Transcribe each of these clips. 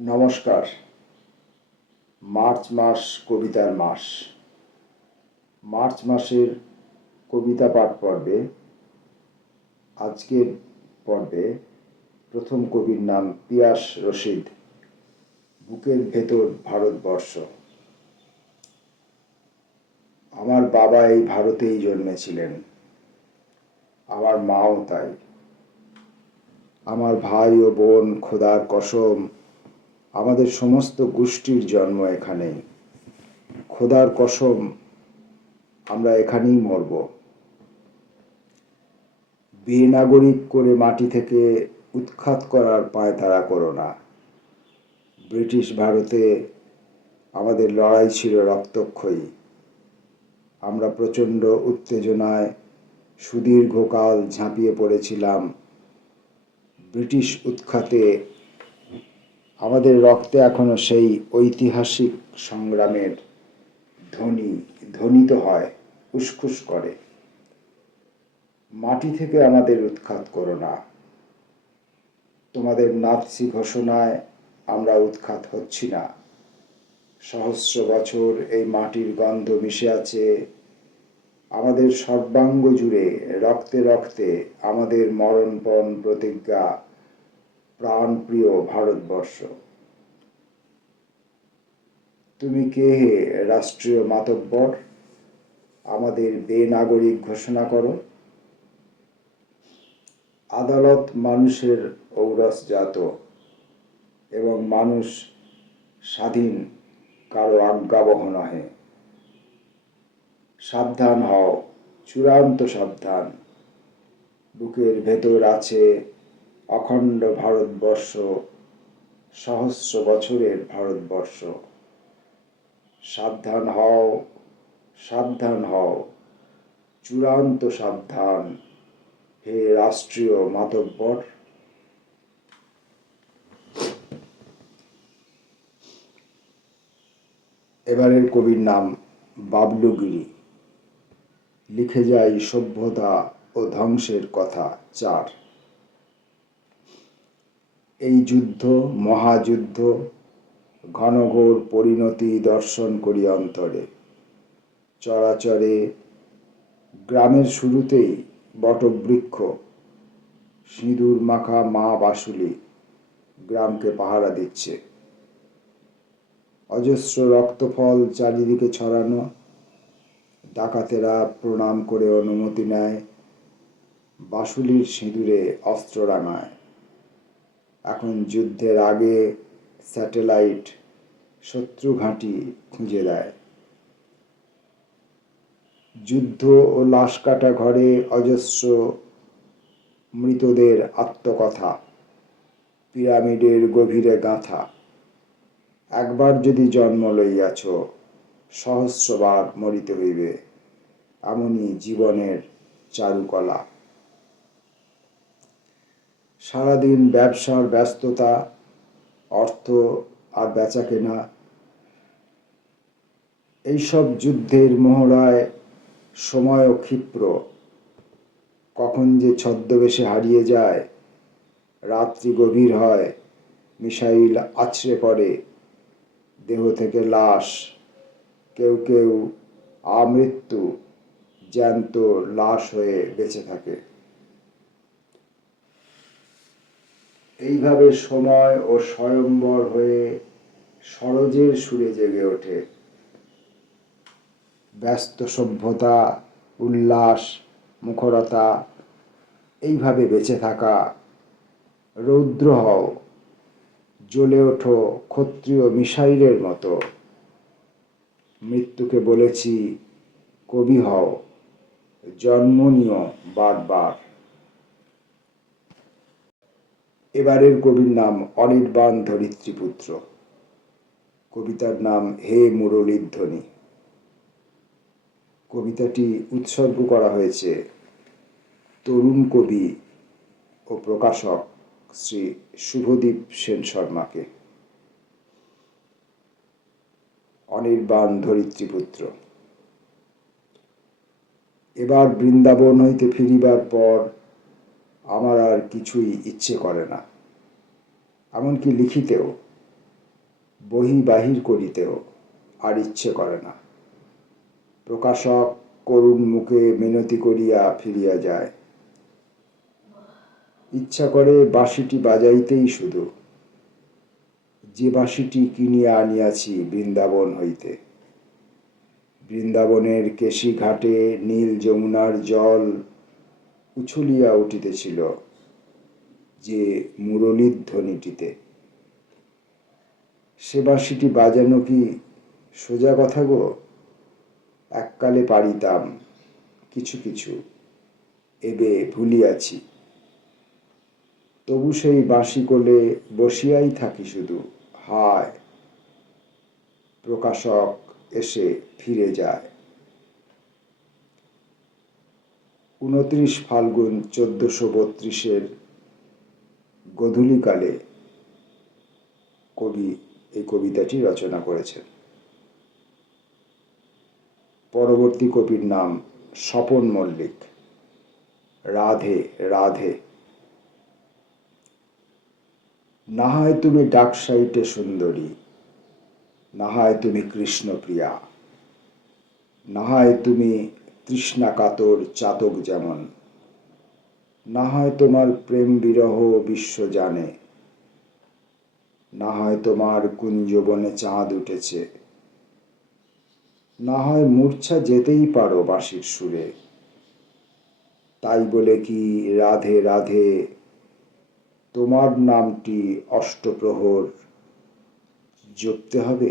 নমস্কার। মার্চ মাস কবিতার মাস। মার্চ মাসের কবিতা পাঠ পর্বে আজকের পর্বে প্রথম কবির নাম পিয়াস রশিদ। বুকের ভেতর ভারতবর্ষ। আমার বাবা এই ভারতেই জন্মেছিলেন, আমার মাও তাই। আমার ভাই ও বোন, খোদার কসম, আমাদের সমস্ত গোষ্ঠীর জন্ম এখানেই। খোদার কসম, আমরা এখানেই মরব। বেনাগরিক করে মাটি থেকে উৎখাত করার পায়তারা করো না। ব্রিটিশ ভারতে আমাদের লড়াই ছিল রক্তক্ষয়ী। আমরা প্রচণ্ড উত্তেজনায় সুদীর্ঘকাল ঝাঁপিয়ে পড়েছিলাম ব্রিটিশ উৎখাতে। আমাদের রক্তে এখনো সেই ঐতিহাসিক সংগ্রামের ধ্বনিত হয়, উসখুস করে। মাটি থেকে আমাদের উৎখাত করো না। তোমাদের নাৎসি ঘোষণায় আমরা উৎখাত হচ্ছি না। সহস্র বছর এই মাটির গন্ধ মিশে আছে আমাদের সর্বাঙ্গ জুড়ে। রক্তে রক্তে আমাদের মরণপণ প্রতিজ্ঞা, প্রাণপ্রিয় ভারতবর্ষ। তুমি কে হে রাষ্ট্রীয় মাতব্বর, আমাদের বেনাগরিক ঘোষণা করো? আদালত মানুষের ঔরসজাত এবং মানুষ স্বাধীন, কারো আজ্ঞাবহ নহে। সাবধান হও, চূড়ান্ত সাবধান। বুকের ভেতর আছে অখণ্ড ভারতবর্ষ, সহস্র বছরের ভারতবর্ষ। সাবধান হও, সাবধান হও, চূড়ান্ত সাবধান হে রাষ্ট্রীয় মাতব্বর। এবারের কবির নাম বাবলু গিরি। লিখে যাই সভ্যতা ও ধ্বংসের কথা 4। এই যুদ্ধ মহাযুদ্ধ, ঘনঘোর পরিণতি দর্শন করি অন্তরে। চরাচরে গ্রামের শুরুতেই বটবৃক্ষ, সিঁদুর মাখা মা বাসুলি গ্রামকে পাহারা দিচ্ছে। অজস্র রক্তফল চারিদিকে ছড়ানো। ডাকাতেরা প্রণাম করে অনুমতি নেয়। বাসুলির সিঁদুরে অস্ত্র রাঙায়। এখন যুদ্ধের আগে স্যাটেলাইট শত্রু ঘাঁটি খুঁজে দেয়। যুদ্ধ ও লাশ কাটা ঘরে অজস্র মৃতদের আত্মকথা, পিরামিডের গভীরে গাঁথা। একবার যদি জন্ম লইয়াছ, সহস্রবার মরিতে হইবে, এমনই জীবনের চারুকলা। সারাদিন ব্যবসার ব্যস্ততা, অর্থ আর বেচা কেনা। এইসব যুদ্ধের মহড়ায় সময়ও ক্ষিপ্র। কখন যে ছদ্মবেশে হারিয়ে যায়। রাত্রি গভীর হয়, মিসাইল আছড়ে পড়ে, দেহ থেকে লাশ। কেউ কেউ আমৃত্যু, জ্যান্ত লাশ হয়ে বেঁচে থাকে। এইভাবে সময় ও স্বয়ম্বর হয়ে সরোজের সুরে জেগে ওঠে। ব্যস্ত সভ্যতা, উল্লাস, মুখরতা, এইভাবে বেঁচে থাকা। রৌদ্র হও, জ্বলে ওঠো ক্ষত্রিয় মিসাইলের মতো। মৃত্যুকে বলেছি কবি হও, জন্ম নিও বারবার। এবারের কবির নাম অনির্বাণ ধরিত্রীপুত্র। কবিতার নাম হে মুরলীর ধ্বনি। কবিতাটি উৎসর্গ করা হয়েছে তরুণ কবি ও প্রকাশক শ্রী শুভদীপ সেন শর্মাকে। অনির্বাণ ধরিত্রীপুত্র। এবার বৃন্দাবন হইতে ফিরিবার পর আমার আর কিছুই ইচ্ছে করে না, এমনকি লিখিতেও। বহি বাহির করিতেও আর ইচ্ছে করে না। প্রকাশক করুণ মুখে মিনতি করিয়া ফিরিয়া যায়। ইচ্ছা করে বাঁশিটি বাজাইতেই শুধু, যে বাঁশিটি কিনিয়া আনিয়াছি বৃন্দাবন হইতে। বৃন্দাবনের কেশি ঘাটে নীল যমুনার জল উছলিয়া উঠিতেছিল যে মুরলীর ধ্বনিটিতে। সে বাঁশিটি বাজানো কি সোজা কথা গো? এককালে পারিতাম কিছু কিছু, এবে ভুলিয়াছি। তবু সেই বাঁশি কোলে বসিয়াই থাকি শুধু। হায়, প্রকাশক এসে ফিরে যায়। 29 ফাল্গুন 1432 গোধূলিকালে কবি এই কবিতাটি রচনা করেছেন। পরবর্তী কবির নাম স্বপন মল্লিক। রাধে রাধে। না হয় তুমি ডাকসাইটে সুন্দরী, না হয় তুমি কৃষ্ণপ্রিয়া, না হয় তুমি তৃষ্ণা কাতর চাতক যেমন, না হয় তোমার প্রেম বিরহ বিশ্ব জানে, না হয় তোমার কুঞ্জবনে চাঁদ উঠেছে, না হয় মূর্ছা যেতেই পারো বাঁশির সুরে। তাই বলে কি রাধে রাধে তোমার নামটি অষ্টপ্রহর জপতে হবে?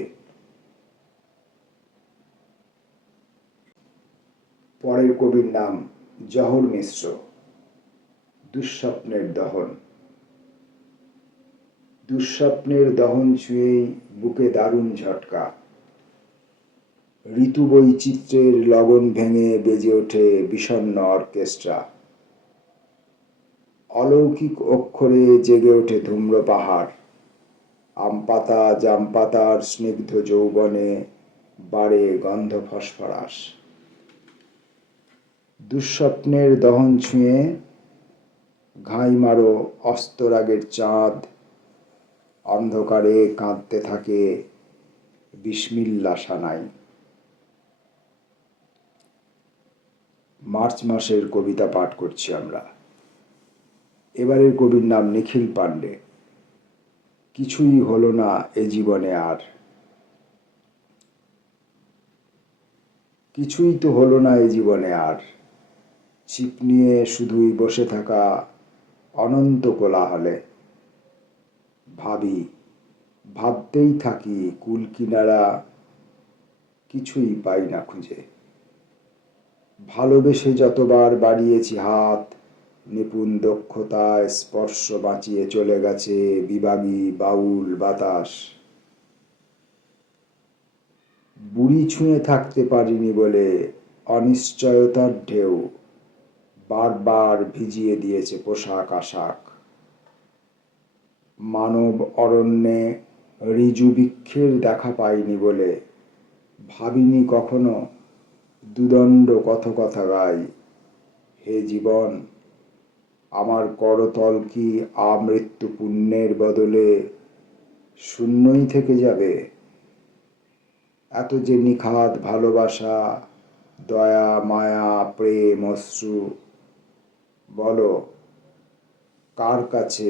পরের কবির নাম জহর মিশ্র। দুঃস্বপ্নের দহন। দুঃস্বপ্নের দহন ছুঁয়েই বুকে দারুণ ঝটকা। ঋতু বৈচিত্র্যের লগন ভেঙে বেজে ওঠে বিষণ্ণ অর্কেস্ট্রা। অলৌকিক অক্ষরে জেগে ওঠে ধূম্র পাহাড়। আমপাতা জামপাতার স্নিগ্ধ যৌবনে বাড়ে গন্ধ ফসফরাস। দুঃস্বপ্নের দহন ছুঁয়ে ঘাই মারো অস্তরাগের চাঁদ, অন্ধকারে কাঁদতে থাকে বিসমিল্লা সানাই। মার্চ মাসের কবিতা পাঠ করছি আমরা। এবারের কবির নাম নিখিল পাণ্ডে। কিছুই হলো না এ জীবনে আর, কিছুই তো হলো না এ জীবনে আর, ছিপ নিয়ে শুধুই বসে থাকা অনন্ত কোলাহলে। ভাবি, ভাবতেই থাকি কুল কিনারা, কিছুই পাই না খুঁজে। ভালোবেসে যতবার বাড়িয়েছি হাত, নিপুণ দক্ষতায় স্পর্শ বাঁচিয়ে চলে গেছে বিভাগী বাউল বাতাস। বুড়ি ছুঁয়ে থাকতে পারিনি বলে অনিশ্চয়তার ঢেউ বারবার ভিজিয়ে দিয়েছে পোশাক আশাক। মানব অরণ্যে ঋজু বৃক্ষের দেখা পাইনি বলে ভাবিনি কখনো দুদণ্ড কথকথা গাই। হে জীবন, আমার করতল কি আমৃত্যু পুণ্যের বদলে শূন্যই থেকে যাবে? এত যে নিখাদ ভালোবাসা, দয়া মায়া প্রেম অশ্রু, বলো কার কাছে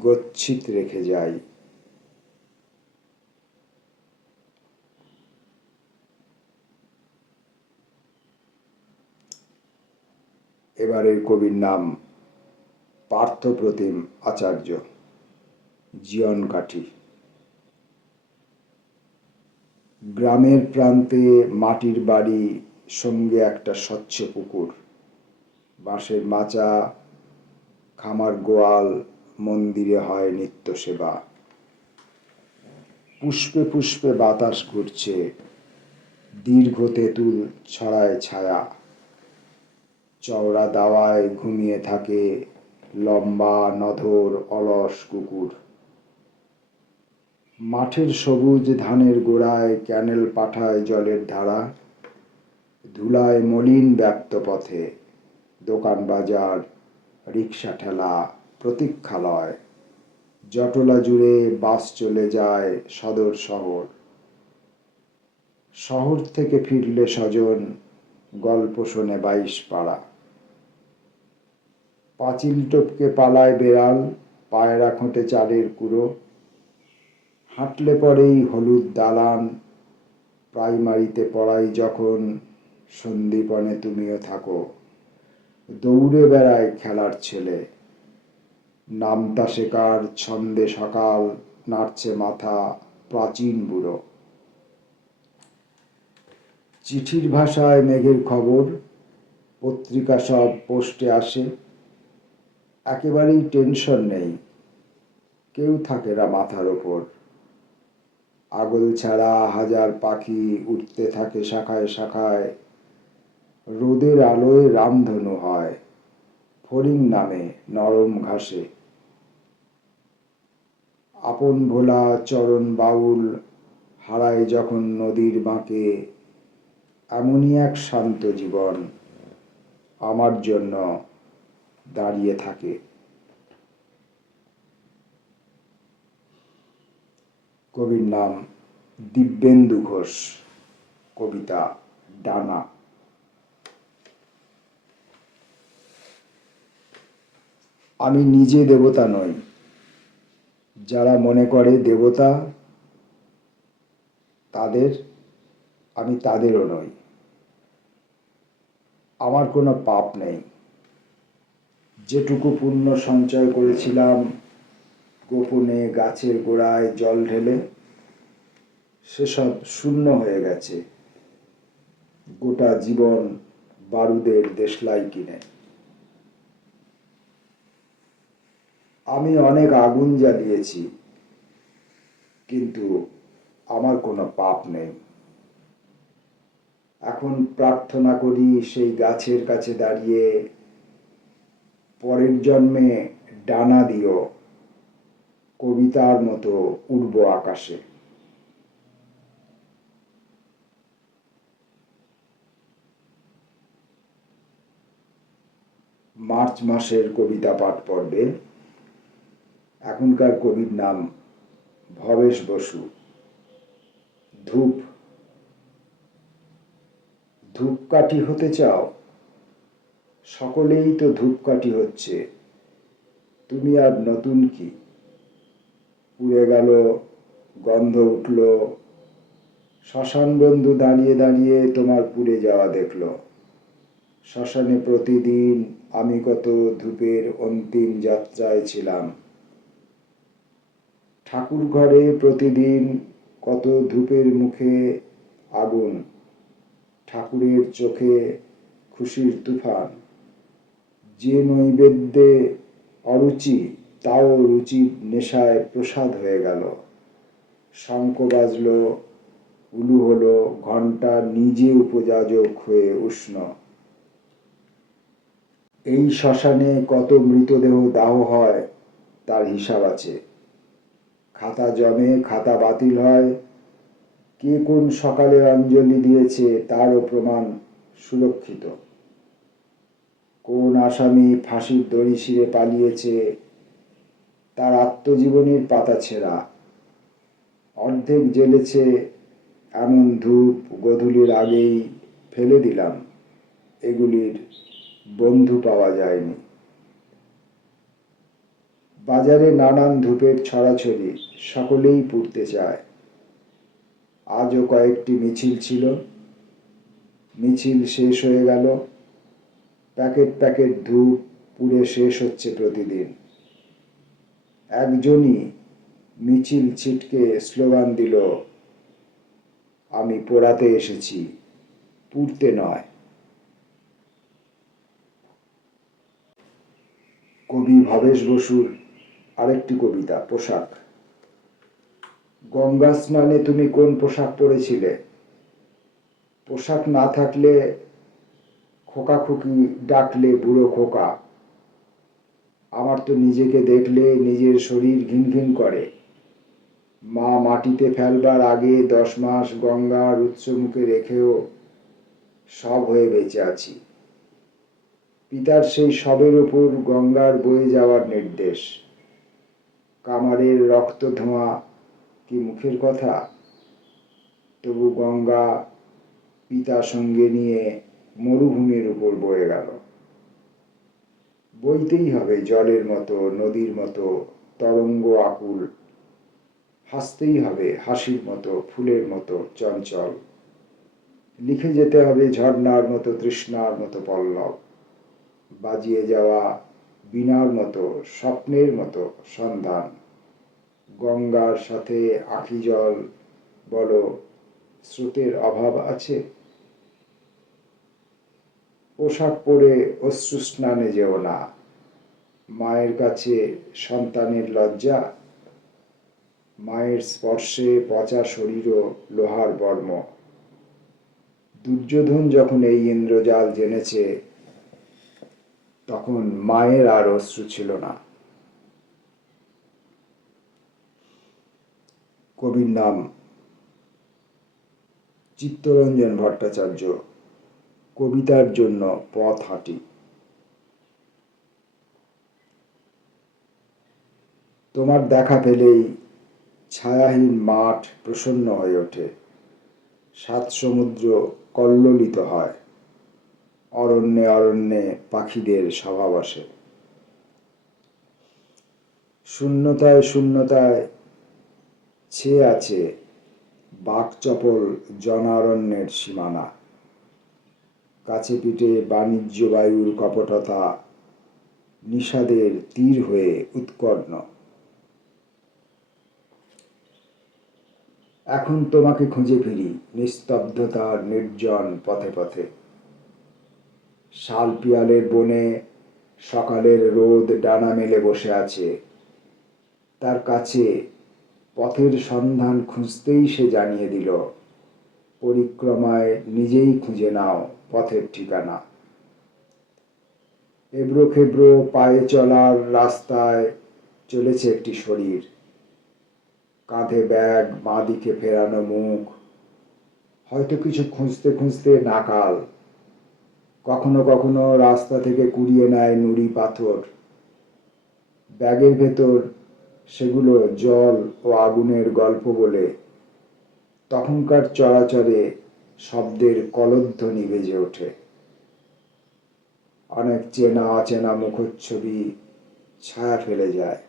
গচ্ছিত রেখে যাই? এবারের কবির নাম পার্থপ্রতিম আচার্য। জীবন কাঠি। গ্রামের প্রান্তে মাটির বাড়ি, সঙ্গে একটা স্বচ্ছ পুকুর, বাঁশের মাচা, খামার গোয়াল, মন্দিরে হয় নিত্য সেবা। পুষ্পে পুষ্পে বাতাস ঘুরছে, দীর্ঘ তেঁতুল ছড়ায় ছায়া। চওড়া দাওয়ায় ঘুমিয়ে থাকে লম্বা নধর অলস কুকুর। মাঠের সবুজ ধানের গোড়ায় ক্যানেল পাঠায় জলের ধারা। ধুলায় মলিন ব্যপ্ত পথে দোকান বাজার, রিক্সা ঠেলা, প্রতীক্ষালয়, জটলা জুড়ে বাস চলে যায় সদর শহর। শহর থেকে ফিরলে স্বজন গল্প শোনে 22 পাড়া। পাঁচিল টপকে পালায় বেড়াল, পায়রা খোঁটে চালের কুড়ো। হাঁটলে পরেই হলুদ দালান, প্রাইমারিতে পড়াই যখন, সন্দীপনে তুমিও থাকো। দৌড়ে বেড়ায় খেলার ছেলে, নামতা শেখার ছন্দে সকাল, নাড়ছে মাথা প্রাচীন বুড়ো। চিঠির ভাষায় মেঘের খবর, পত্রিকা সব পোস্টে আসে। একেবারেই টেনশন নেই, কেউ থাকে না মাথার ওপর। আগল ছাড়া হাজার পাখি উঠতে থাকে শাখায় শাখায়। রোদের আলোয় রামধনু হয়, ফড়িং নামে নরম ঘাসে। আপন ভোলা চরণ বাউল হারায় যখন নদীর বাঁকে, এমনই এক শান্ত জীবন আমার জন্য দাঁড়িয়ে থাকে। কবির নাম দিব্যেন্দু ঘোষ, কবিতা ডানা। আমি নিজে দেবতা নই, যারা মনে করে দেবতা তাদের, আমি তাদেরও নই। আমার কোনো পাপ নেই। যেটুকু পুণ্য সঞ্চয় করেছিলাম গোপনে গাছের গোড়ায় জল ঢেলে, সেসব শূন্য হয়ে গেছে। গোটা জীবন বারুদের দেশলাই কিনে। আমি অনেক আগুন জ্বালিয়েছি, কিন্তু আমার কোনো পাপ নেই। এখন প্রার্থনা করি সেই গাছের কাছে দাঁড়িয়ে, পরের জন্মে ডানা দিও, কবিতার মতো উড়ব আকাশে। মার্চ মাসের কবিতা পাঠ পর্বে এখনকার কবির নাম ভবেশ বসু। ধূপ। ধূপকাঠি হতে চাও? সকলেই তো ধূপকাঠি হচ্ছে, তুমি আর নতুন কি? পুড়ে গেল, গন্ধ উঠল, শ্মশান বন্ধু দাঁড়িয়ে দাঁড়িয়ে তোমার পুড়ে যাওয়া দেখল। শ্মশানে প্রতিদিন আমি কত ধূপের অন্তিম যাত্রায় ছিলাম। ঠাকুর ঘরে প্রতিদিন কত ধূপের মুখে আগুন, ঠাকুরের চোখে খুশির তুফান। যে নৈবেদ্যে অরুচি, তাও রুচির নেশায় প্রসাদ হয়ে গেল। শঙ্খ বাজল, উলু হলো, ঘণ্টা নিজে উপযাজক হয়ে উষ্ণ। এই শ্মশানে কত মৃতদেহ দাহ হয় তার হিসাব আছে। খাতা জমে, খাতা বাতিল হয়, কে কোন সকালে অঞ্জলি দিয়েছে তারও প্রমাণ সুরক্ষিত। কোন আসামি ফাঁসির দড়ি ছিঁড়ে পালিয়েছে তার আত্মজীবনীর পাতা ছেঁড়া। অর্ধেক জ্বেলেছে এমন ধূপ গোধূলির আগেই ফেলে দিলাম, এগুলির বন্ধু পাওয়া যায়নি। বাজারে নানান ধূপের ছড়াছড়ি, সকলেই পুড়তে চায়। আজও কয়েকটি মিছিল ছিল, মিছিল শেষ হয়ে গেল। প্যাকেট প্যাকেট ধূপ পুড়ে শেষ হচ্ছে প্রতিদিন। একজনই মিছিল ছিটকে স্লোগান দিল, আমি পোড়াতে এসেছি, পুড়তে নয়। কবি ভবেশ বসুর আরেকটি কবিতা পোশাক। গঙ্গা স্নানে তুমি কোন পোশাক পরেছিলে? পোশাক না থাকলে খোকা খুকি ডাকলে বুড়ো খোকা। আমার তো নিজেকে দেখলে নিজের শরীর ঘিন ঘিন করে। মা মাটিতে ফেলবার আগে 10 মাস গঙ্গার উৎস মুখে রেখেও সব হয়ে বেঁচে আছি। পিতার সেই সবের ওপর গঙ্গার বয়ে যাওয়ার নির্দেশ। কামারের রক্ত ধোঁয়া কি মুখের কথা? তবু গঙ্গা পিতা সঙ্গে নিয়ে মরুভূমির উপর বয়ে গেল। বইতেই হবে জলের মতো, নদীর মতো, তরঙ্গ আকুল। হাসতেই হবে হাসির মতো, ফুলের মতো চঞ্চল। লিখে যেতে হবে ঝর্ণার মতো, তৃষ্ণার মতো পল্লব। বাজিয়ে যাওয়া বীণার মতো, স্বপ্নের মতো সন্ধান। গঙ্গার সাথে আখি জল, বলো স্রোতের অভাব আছে? পোশাক পরে অশ্রু স্নানে যেও না। মায়ের কাছে সন্তানের লজ্জা, মায়ের স্পর্শে পচা শরীরও লোহার বর্ম। দুর্যোধন যখন এই ইন্দ্রজাল জেনেছে, তখন মায়ের আর অশ্রু ছিল না। কবির নাম চিত্তরঞ্জন ভট্টাচার্য। কবিতার জন্য পথ হাঁটি। তোমার দেখা পেলেই ছায়াহীন মাঠ প্রসন্ন হয়ে ওঠে, সাত সমুদ্র কল্লোলিত হয়, অরণ্যে অরণ্যে পাখিদের সভা বসে। শূন্যতায় শূন্যতায় ছেয়ে আছে বাকচপল জনারণ্যের সীমানা। কাছে পিঠে বাণিজ্য বায়ুর কপটতা নিষাদের তীর হয়ে উৎকর্ণ। এখন তোমাকে খুঁজে ফিরি নিস্তব্ধতার নির্জন পথে পথে। শাল পিয়ালের বনে সকালের রোদ ডানা মেলে বসে আছে। তার কাছে পথের সন্ধান খুঁজতেই সে জানিয়ে দিল, পরিক্রমায় নিজেই খুঁজে নাও পথের ঠিকানা। এবড়ো খেবড়ো পায়ে চলার রাস্তায় চলেছে একটি শরীর, কাঁধে ব্যাগ, বাঁ দিকে ফেরানো মুখ। হয়তো কিছু খুঁজতে খুঁজতে নাকাল। কখনো কখনো রাস্তা থেকে কুড়িয়ে নেয় নুড়ি পাথর। ব্যাগের ভেতর সেগুলো জল ও আগুনের গল্প বলে। তখনকার চরাচরে শব্দের কলধ্বনি বেজে ওঠে। অনেক চেনা অচেনা মুখচ্ছবি ছায়া ফেলে যায়।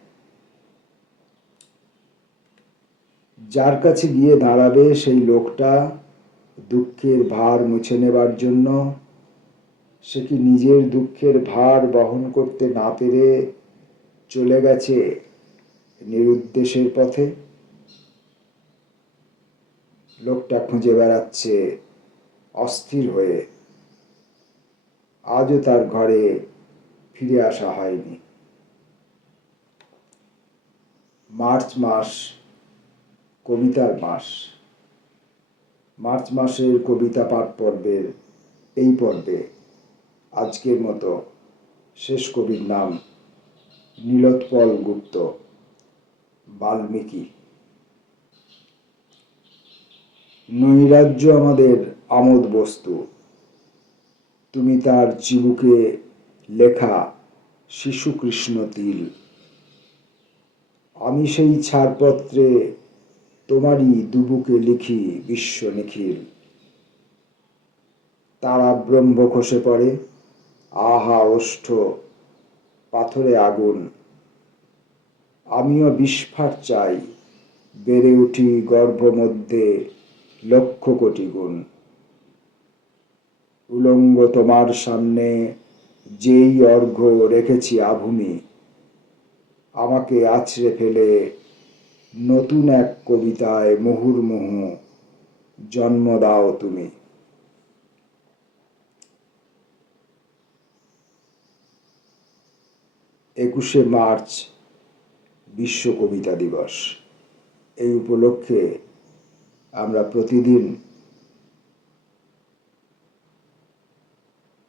যার কাছে গিয়ে দাঁড়াবে সেই লোকটা দুঃখের ভার মুছে নেবার জন্য, সে কি নিজের দুঃখের ভার বহন করতে না পেরে চলে গেছে নিরুদ্দেশের পথে? লোকটা খুঁজে বেড়াচ্ছে অস্থির হয়ে। আজও তার ঘরে ফিরে আসা হয়নি। মার্চ মাস কবিতার মাস। মার্চ মাসের কবিতা পাঠ পর্বের এই পর্বে আজকের মতো শেষ কবির নাম নীলোৎপল গুপ্ত, বাল্মীকি। নৈরাজ্য আমাদের আমোদ বস্তু, তুমি তার চিবুকে লেখা শিশু কৃষ্ণ তিল। আমি সেই ছাড়পত্রে তোমারই দুবুকে লিখি বিশ্ব নিখিল। তারা ব্রহ্ম খসে পড়ে, আহা ওষ্ঠ পাথরে আগুন। আমিও বিস্ফার চাই, বেড়ে উঠি গর্ভ মধ্যে লক্ষ কোটি গুণ। উলঙ্গ তোমার সামনে যেই অর্ঘ্য রেখেছি আভূমি, আমাকে আছড়ে ফেলে নতুন এক কবিতায় মুহুর্মুহু জন্ম দাও তুমি। 21শে মার্চ বিশ্ব কবিতা দিবস। এই উপলক্ষে আমরা প্রতিদিন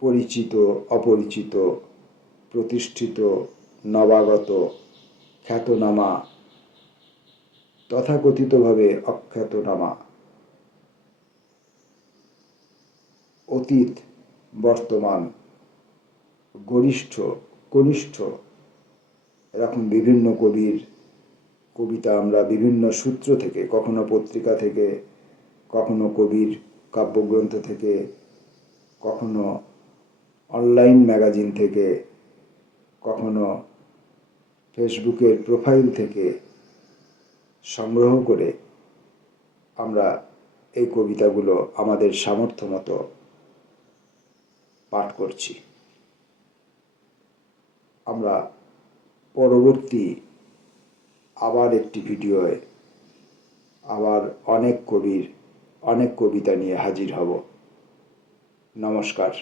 পরিচিত, অপরিচিত, প্রতিষ্ঠিত, নবাগত, খ্যাতনামা, তথাকথিতভাবে অখ্যাতনামা, অতীত, বর্তমান, গরিষ্ঠ, কনিষ্ঠ, এরকম বিভিন্ন কবির কবিতা আমরা বিভিন্ন সূত্র থেকে, কখনো পত্রিকা থেকে, কখনো কবির কাব্যগ্রন্থ থেকে, কখনো অনলাইন ম্যাগাজিন থেকে, কখনো ফেসবুকের প্রোফাইল থেকে সংগ্রহ করে আমরা এই কবিতাগুলো আমাদের সামর্থ্য মতো পাঠ করছি। আমরা পরবর্তী আবার একটি ভিডিওয় আবার অনেক কবির অনেক কবিতা নিয়ে হাজির হব। নমস্কার।